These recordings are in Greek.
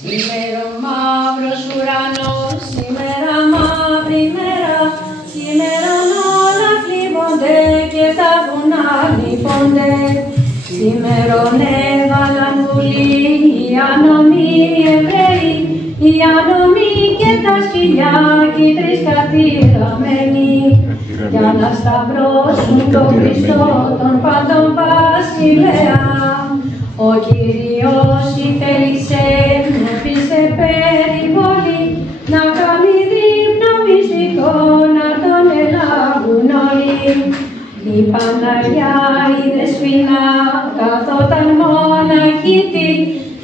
Σήμερα μαύρος ουρανός, σήμερα μαύρη μέρα, σήμερα όλα θλίβονται και τα βουνά λείπονται. Σήμερον έβαλαν βουλή οι άνομοι Εβραίοι, οι άνομοι και τα σκυλιά και οι τρεις κατηραμένοι, για να σταυρώσουν τον Χριστό τον πάντων βασιλέα. Ο Κύριος ήθελησε να πείσε περιβολή, να κάνει δείπνο μυστικό, να τον ελάβουν όλοι. Η Παναγιά η Δεσποινα καθόταν μοναχήτη,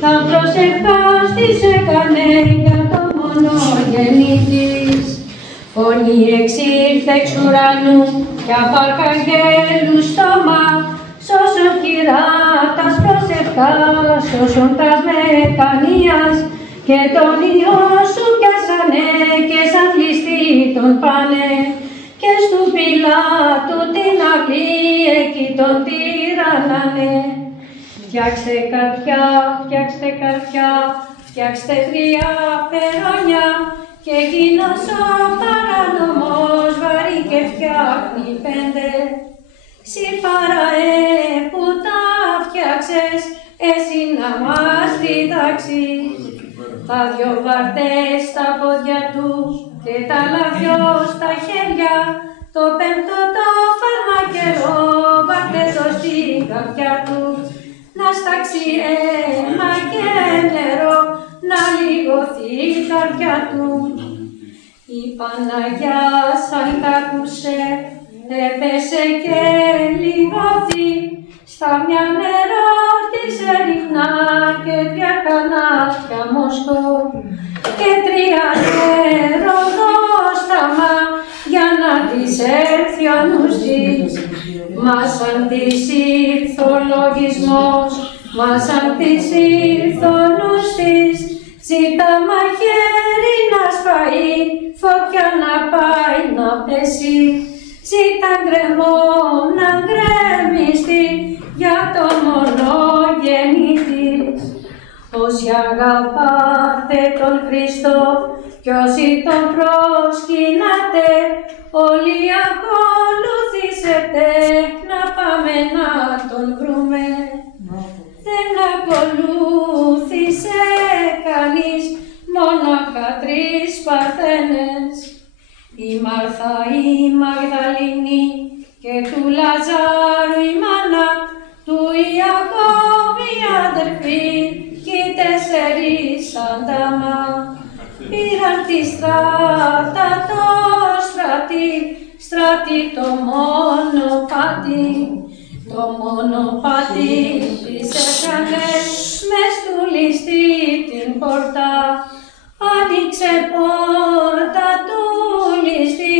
θα προσευχάς της έκανε για το μονογενή της. Φωνή εξήλθε εξ ουρανού κι απ' αρχαγγέλου στόμα, σώσον Κυρά τας προσευχάς, σώσον τας μετανοίας, και τον Υιό σου πιάσανε και σαν θλιστή τον πάνε, και στου Πιλάτου την αυλή εκεί τον τυραννάνε. Φτιάξτε καρδιά, φτιάξτε καρδιά, φτιάξτε 3 περόνια, και εκείνος ο παράνομος βαρύ και φτιάχνει 5. Συ Φαραέ που τα φτιάξες, εσύ να μας διδάξεις. Τα 2 βαρτές στα πόδια του και τα άλλα 2 στα χέρια, το 5ο το φαρμακερό βαρτέτο στην καρδιά του, να στάξει αίμα και νερό, να λιγωθεί η καρδιά του. Η Παναγιά σαν τ' άκουσε, έπεσε και λιγώθη, στα μια νερό της έριχνα και 3 κανάσια μοσκό, και 3 νεροδόσταμα, για να της έρθει ο νους της. Μα σαν της ήρθε ο λογισμός, μα σαν της ήρθε ο νους της, ζήτα μαχαίρι να σπάει, φωτιά να πάει να πέσει, ζήτα γκρεμό να γκρεμιστεί για τον μονογενή της. Όσοι αγαπάτε τον Χριστό κι όσοι τον προσκυνάτε, όλοι ακολουθήσετε, να πάμε να τον βρούμε. Δεν ακολούθησε κανείς, μόναχα 3 παρθένες, η Μάρθα η Μαγδαληνή και του Λαζάρου η μάνα, του Ιακώβη η αδερφή και οι 4 αντάμα. Πήραν τη στράτα το στράτη το μονοπάτι, το μονοπάτι της έκανε μες του ληστή την πόρτα. Άνοιξε πόρτα του ληστή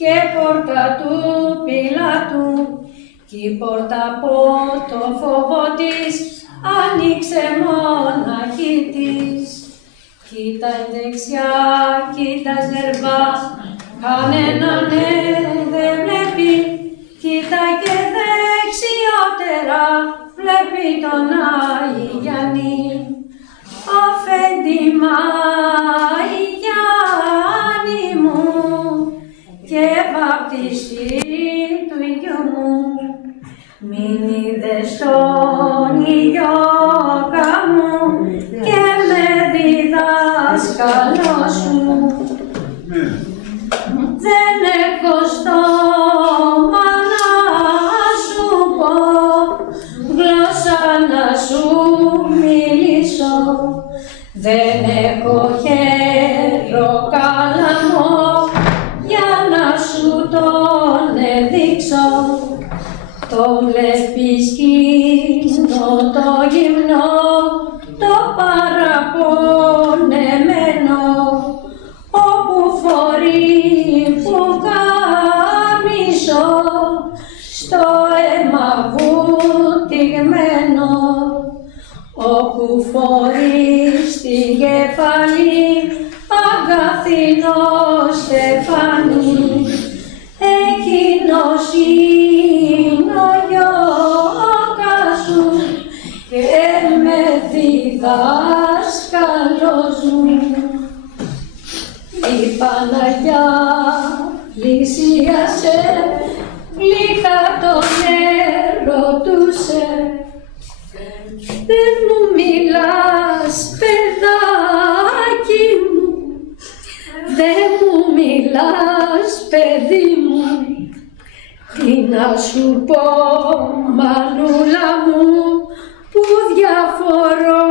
και πόρτα του Πιλάτου, κι η πόρτα από το φόβο της άνοιξε μοναχή της. Κοίτα η δεξιά, κοίτα ζερβά, κανέναν δεν βλέπει, κοίτα και δεξιότερα, βλέπει τον Άη Γιάννη. Αφέντη Άη Γιάννη μου και βαπτιστή του Υιού μου, μην είδες τον Υιώκα μου και με διδάσκαλό σου. Δεν έχω στόμα να σου πω, γλώσσα να σου μιλήσω, δεν έχω χεροκάλαμο για να σου τον δείξω. Το βλέπεις κοινό το γυμνό, το παραπονεμένο, όπου φορεί που κάμισο, στο αίμα βουτυγμένο, όπου φορεί στη κεφαλή αγκαθινό στεφάνι, εκείνος είναι ο Γιώκας σου και με διδάσκει δάσκαλος μου. Η Παναγιά πλησίασε, γλυκά τον ερωτούσε. Δεν μου μιλάς, παιδάκι μου, δεν μου μιλάς, παιδί μου. Τι να σου πω, μανούλα μου, που διαφορό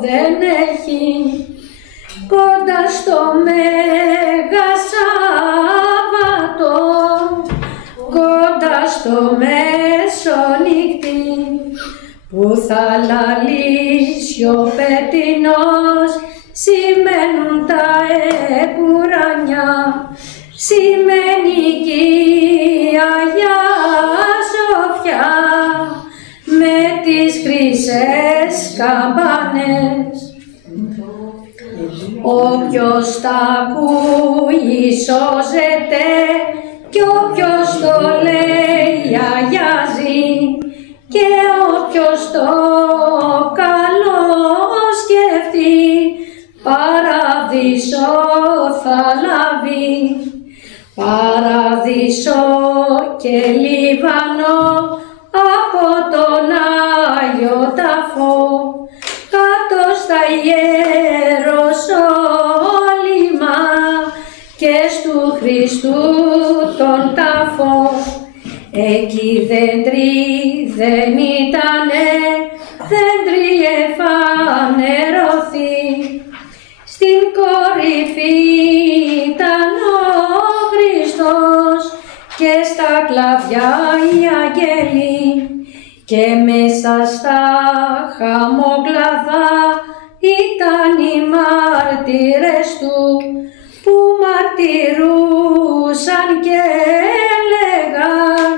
δεν έχει. Κοντά στο Μέγα Σάββατο, κοντά στο μεσονύχτη, που θα λαλήσει ο πετεινός, σημαίνουν τα επουρανιά, σημαίνει κι η Αγιά Σοφιά με τις χρυσές καμπάνες. Όποιος τα ακούει σώζεται κι όποιος το λέει αγιάζει, και όποιος το καλό σκεφτεί παράδεισο θα λάβει. Παράδεισο και Λίβανο από τον Άγιο Τάφο, κάτω στα Ιεροσόλυμα και στου Χριστού τον τάφο. Εκεί δέντροι δεν ήτανε, δέντροι εφανερωθεί. Στην κορυφή ήταν ο Χριστός και στα κλαδιά οι αγγέλοι, και μέσα στα χαμόκλαδα ήταν οι μάρτυρες του, που μαρτυρούσαν και έλεγαν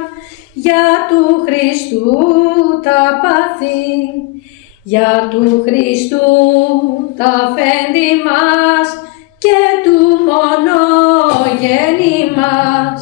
για του Χριστού τα πάθη, για του Χριστού τα αφέντη μας και του μονογέννη μας.